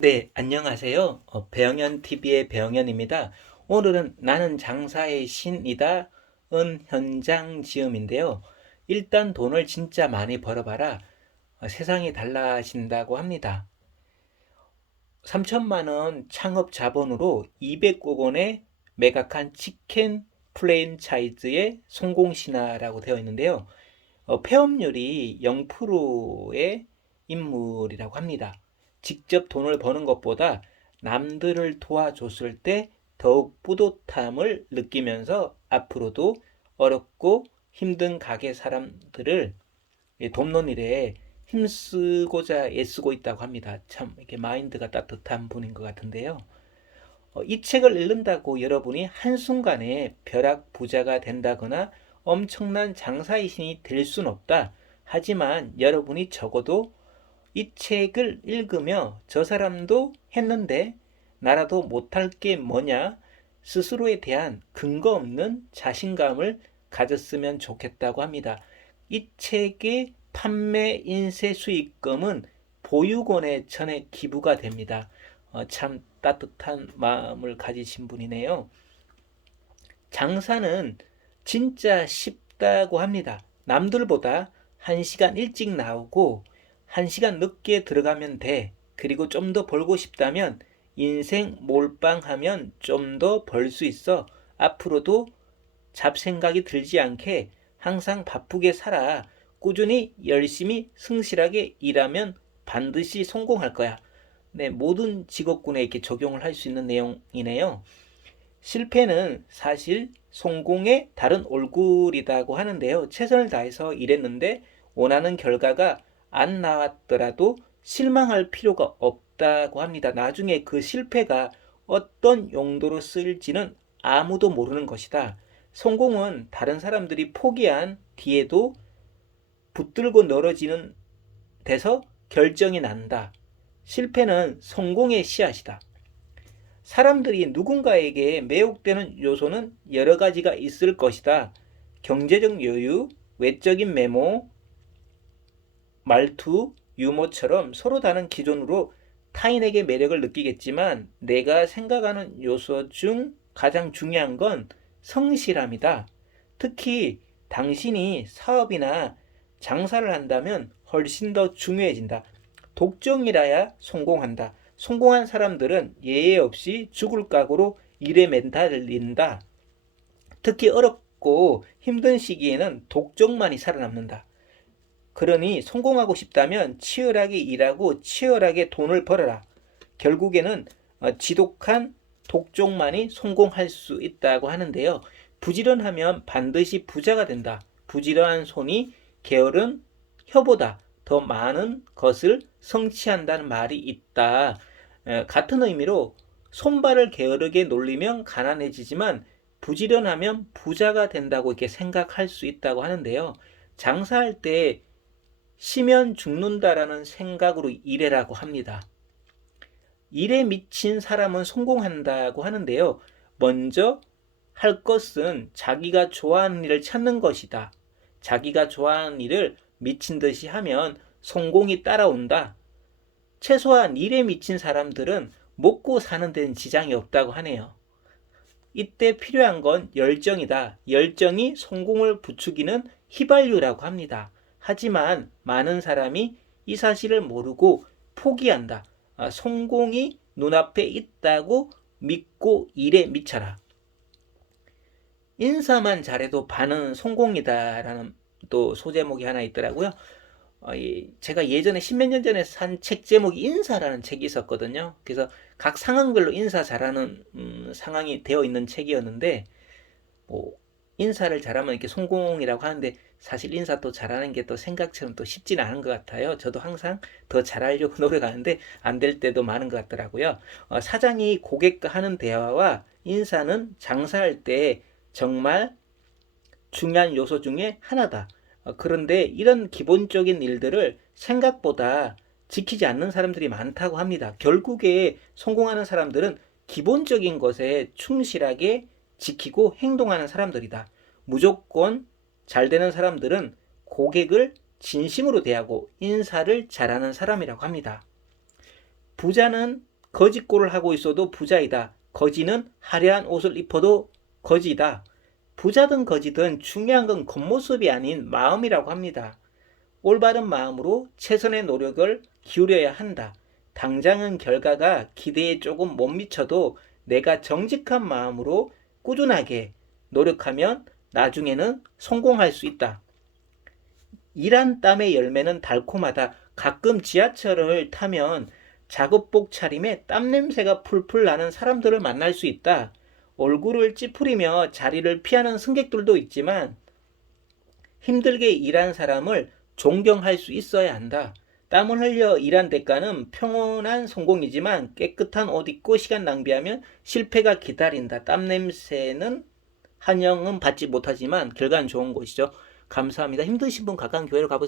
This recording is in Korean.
네, 안녕하세요. 배영현 TV의 배영현입니다. 오늘은 나는 장사의 신이다 은 현장 지음인데요. 일단 돈을 진짜 많이 벌어봐라. 세상이 달라진다고 합니다. 3천만 원 창업 자본으로 200억 원의 매각한 치킨 프랜차이즈의 성공 신화라고 되어 있는데요. 폐업률이 0%의 인물이라고 합니다. 직접 돈을 버는 것보다 남들을 도와줬을 때 더욱 뿌듯함을 느끼면서 앞으로도 어렵고 힘든 가게 사람들을 돕는 일에 힘쓰고자 애쓰고 있다고 합니다. 참 이렇게 마인드가 따뜻한 분인 것 같은데요. 이 책을 읽는다고 여러분이 한순간에 벼락 부자가 된다거나 엄청난 장사의 신이 될 순 없다. 하지만 여러분이 적어도 이 책을 읽으며 저 사람도 했는데 나라도 못할 게 뭐냐 스스로에 대한 근거 없는 자신감을 가졌으면 좋겠다고 합니다. 이 책의 판매 인쇄 수익금은 보육원에 전액 기부가 됩니다. 참 따뜻한 마음을 가지신 분이네요. 장사는 진짜 쉽다고 합니다. 남들보다 1시간 일찍 나오고 1시간 늦게 들어가면 돼. 그리고 좀 더 벌고 싶다면 인생 몰빵하면 좀 더 벌 수 있어. 앞으로도 잡생각이 들지 않게 항상 바쁘게 살아. 꾸준히 열심히 성실하게 일하면 반드시 성공할 거야. 네, 모든 직업군에 이렇게 적용을 할 수 있는 내용이네요. 실패는 사실 성공의 다른 얼굴이라고 하는데요. 최선을 다해서 일했는데 원하는 결과가 안 나왔더라도 실망할 필요가 없다고 합니다. 나중에 그 실패가 어떤 용도로 쓰일지는 아무도 모르는 것이다. 성공은 다른 사람들이 포기한 뒤에도 붙들고 늘어지는 데서 결정이 난다. 실패는 성공의 씨앗이다. 사람들이 누군가에게 매혹되는 요소는 여러 가지가 있을 것이다. 경제적 여유, 외적인 메모, 말투, 유머처럼 서로 다른 기준으로 타인에게 매력을 느끼겠지만 내가 생각하는 요소 중 가장 중요한 건 성실함이다. 특히 당신이 사업이나 장사를 한다면 훨씬 더 중요해진다. 독종이라야 성공한다. 성공한 사람들은 예외 없이 죽을 각오로 일에 매달린다. 특히 어렵고 힘든 시기에는 독종만이 살아남는다. 그러니 성공하고 싶다면 치열하게 일하고 치열하게 돈을 벌어라. 결국에는 지독한 독종만이 성공할 수 있다고 하는데요. 부지런하면 반드시 부자가 된다. 부지런한 손이 게으른 혀보다 더 많은 것을 성취한다는 말이 있다. 같은 의미로 손발을 게으르게 놀리면 가난해지지만 부지런하면 부자가 된다고 이렇게 생각할 수 있다고 하는데요. 장사할 때 쉬면 죽는다라는 생각으로 일해라고 합니다. 일에 미친 사람은 성공한다고 하는데요. 먼저 할 것은 자기가 좋아하는 일을 찾는 것이다. 자기가 좋아하는 일을 미친 듯이 하면 성공이 따라온다. 최소한 일에 미친 사람들은 먹고 사는 데는 지장이 없다고 하네요. 이때 필요한 건 열정이다. 열정이 성공을 부추기는 휘발유라고 합니다. 하지만 많은 사람이 이 사실을 모르고 포기한다. 성공이 눈앞에 있다고 믿고 일에 미쳐라. 인사만 잘해도 반은 성공이다라는 또 소제목이 하나 있더라고요. 제가 예전에 십몇 년 전에 산 책 제목이 인사라는 책이 있었거든요. 그래서 각 상황별로 인사 잘하는 상황이 되어 있는 책이었는데 뭐 인사를 잘하면 이렇게 성공이라고 하는데 사실 인사 또 잘하는 게 또 생각처럼 또 쉽지는 않은 것 같아요. 저도 항상 더 잘하려고 노력하는데 안 될 때도 많은 것 같더라고요. 사장이 고객과 하는 대화와 인사는 장사할 때 정말 중요한 요소 중에 하나다. 그런데 이런 기본적인 일들을 생각보다 지키지 않는 사람들이 많다고 합니다. 결국에 성공하는 사람들은 기본적인 것에 충실하게 지키고 행동하는 사람들이다. 무조건 잘 되는 사람들은 고객을 진심으로 대하고 인사를 잘하는 사람이라고 합니다. 부자는 거지꼴을 하고 있어도 부자이다. 거지는 화려한 옷을 입어도 거지다. 부자든 거지든 중요한 건 겉모습이 아닌 마음이라고 합니다. 올바른 마음으로 최선의 노력을 기울여야 한다. 당장은 결과가 기대에 조금 못 미쳐도 내가 정직한 마음으로 꾸준하게 노력하면 나중에는 성공할 수 있다. 일한 땀의 열매는 달콤하다. 가끔 지하철을 타면 작업복 차림에 땀 냄새가 풀풀 나는 사람들을 만날 수 있다. 얼굴을 찌푸리며 자리를 피하는 승객들도 있지만 힘들게 일한 사람을 존경할 수 있어야 한다. 땀을 흘려 일한 대가는 평온한 성공이지만 깨끗한 옷 입고 시간 낭비하면 실패가 기다린다. 땀 냄새는 환영은 받지 못하지만 결과는 좋은 것이죠. 감사합니다. 힘드신 분 가까운 교회로 가보세요.